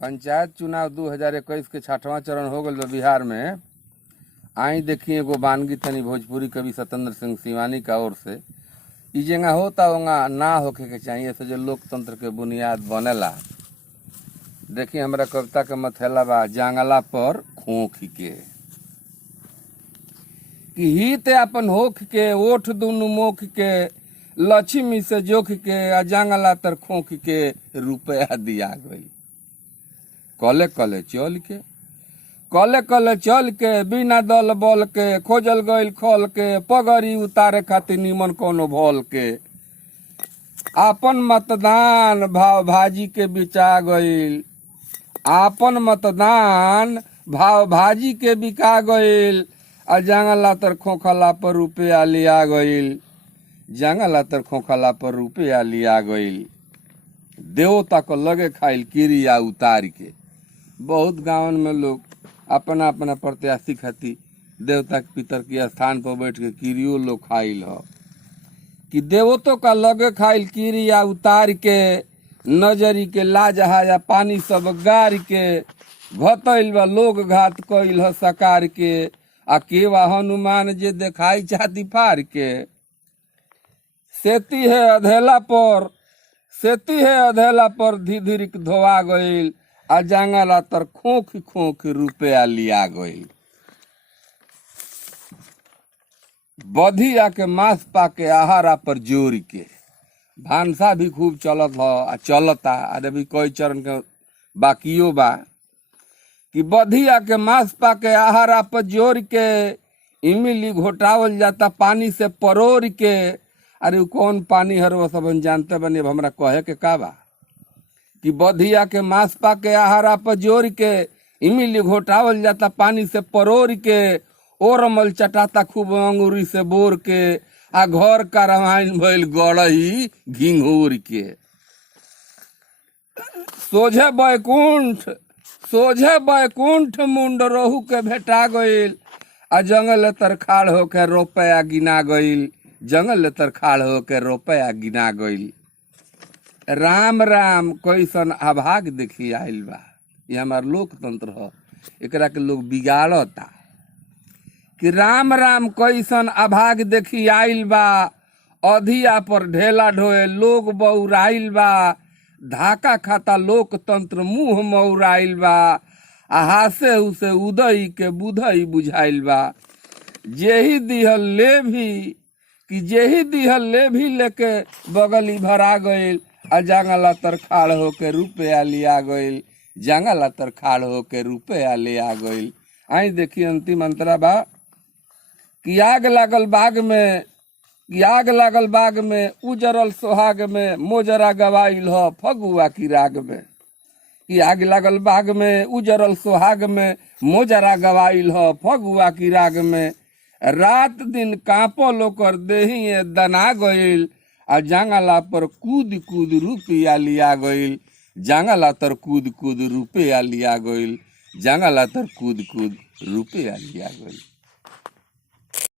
पंचायत चुनाव 2021 के 6वां चरण हो गल बिहार में। आई देखिए एगो बानगी तनी भोजपुरी कवि सत्येंद्र सिंह सिवानी का ओर से ई जगह होता वहाँ ना होके के चाहिए से जो लोकतंत्र के बुनियाद बनेला। देखिए हमारा कविता के मथेला बा जांगला पर खोख के कि हित अपन होख के ओठ दुनु मोख के लक्ष्मी से जोख के आ जांगला तर खोख के रुपया दिया गई। कले कले चल के बिना दल बल के खोजल गईल खल के पगड़ी उतारे खातिर निमन कोनो भल के आपन मतदान भाव भाजी के बिचा गईल। आपन मतदान भाव भाजी के बिका गईल आ जंगला तर खोखला पर रुपया लिया गईल। जंगला तर खोखला पर रुपया लिया गईल। देवता को लगे खाइल किरिया उतार के। बहुत गाँव में लोग अपना अपना प्रत्याशी खातिर देवता पितर के स्थान पर बैठ के किरियो लोग खाइल हो कि देवतों का लगे खाइल किरिया उतार के नजरी के लाजहाया पानी सब गार के भतैल बा लोग घात कइल ह सकार के आ केवा हनुमान जे देखाई छाती फार के सेती है अधेला पर धीधीरिक धोआ गईल आ जंगला तर खोख खोख रुपया लिया गईल। बधिया के मांस पाके आहारा पर जोर के भानसा भी खूब चलत ह आ चलता अभी कोई चरण के बाकियो बा कि बधिया के मांस पाके आहारा पर जोर के इमली घोटावल जाता पानी से परोर के। अरे कौन पानी हर वो सब जानते बनी। अब हमरा कहे के का बा कि बधिया के मांस पाके आहारा पर जोर के इमली घोटावल जाता पानी से परोर के ओरमल चटाता खूब अंगूरी से बोर के आ घर का रवाइन भइल गड़ही घिंघोर के। सोझे बैकुंठ मुंड रोहू के भेटा गईल आ जंगल तर खाड़ होके रुपया गिना गईल। जंगल तर खाड़ होके रुपया गिना गईल। राम राम कैसन अभाग देखी आइल बा। ये हमार लोकतंत्र हो एकरा के लोग बिगाड़ता कि राम राम कैसन अभाग देखी आइल बा। अधिया पर ढेला ढोए लोग बौराइल बा। धाका खाता लोकतंत्र मुंह मौराइल बा। आ हासे उसे उदई के बुधई बुझाइल बा। जेही दिहल ले भी लेके बगली भरा गईल आ जंगला तर खाड़ होके रुपया लिया गईल। जंगला तर खाड़ होके रुपया लिया गईल। आई देखिए अंतिम अंतरा बा कि आग लागल बाग में उजरल सोहाग में मोजरा गवाइल हो फगुआ की राग में। कि आग लागल बाग में उजरल सोहाग में मोजरा गवाइल हो फगुआ की राग में। रात दिन कांपो लोकर देही दना गईल आ जंगला पर कूद कूद रुपया लिया गईल। जंगला तर कूद कूद रुपया लिया गईल। जंगला तर कूद कूद रुपया लिया गईल।